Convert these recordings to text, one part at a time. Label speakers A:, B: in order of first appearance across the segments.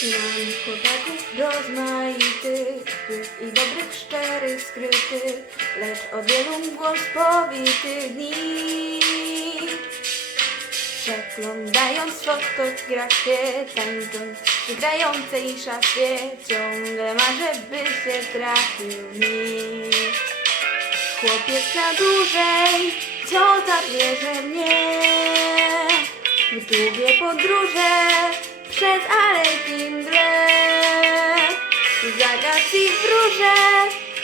A: Znam chłopaków rozmaitych i dobrych, szczerych, skrytych, lecz o wielu głos powitych dni. Przeglądając fotografię, tańcząc w grającej szafie, ciągle marzę, by się trafił mi. Chłopiec na dłużej, co zabierze mnie w długie podróże przez alejki mgle. Zagadz i wróże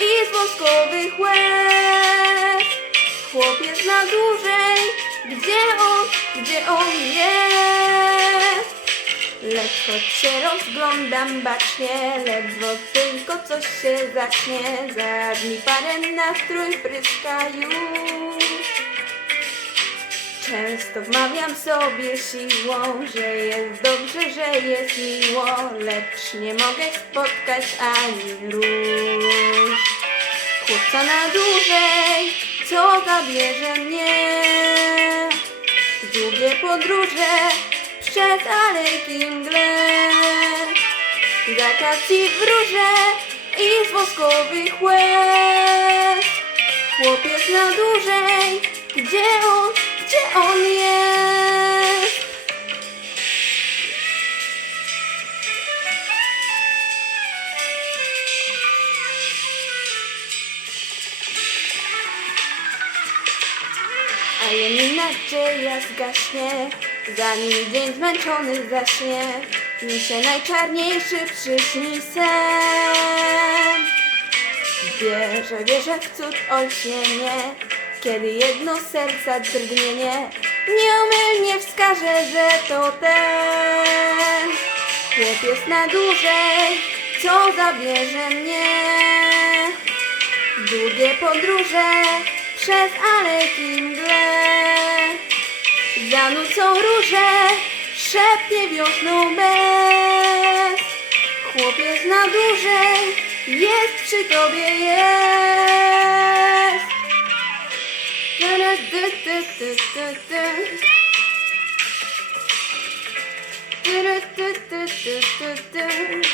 A: i z woskowych łez. Chłopiec na dłużej, gdzie on, gdzie on jest? Lecz choć się rozglądam bacznie, ledwo tylko coś się zacznie, za dni parę nastrój pryska już. Często wmawiam sobie siłą, że jest dobrze, że jest miło, lecz nie mogę spotkać ani róż. Chłopca na dłużej, co zabierze mnie? Długie podróże przez alejki mgle. Z akacji wróże i z woskowych łez. Chłopiec na dłużej, gdzie gdzie on jest? A jej nadzieja zgaśnie, zanim dzień zmęczony zaśnie, mi się najczarniejszy przyśni sen. Wierzę, wierzę w cud olśnienie, kiedy jedno serca drgnienie nieomylnie wskaże, że to ten. Chłopiec na dłużej, co zabierze mnie długie podróże przez alejki mgle. Zanucą róże, szepnie wiosną bez. Chłopiec na dłużej, jest przy tobie jest. do do do do do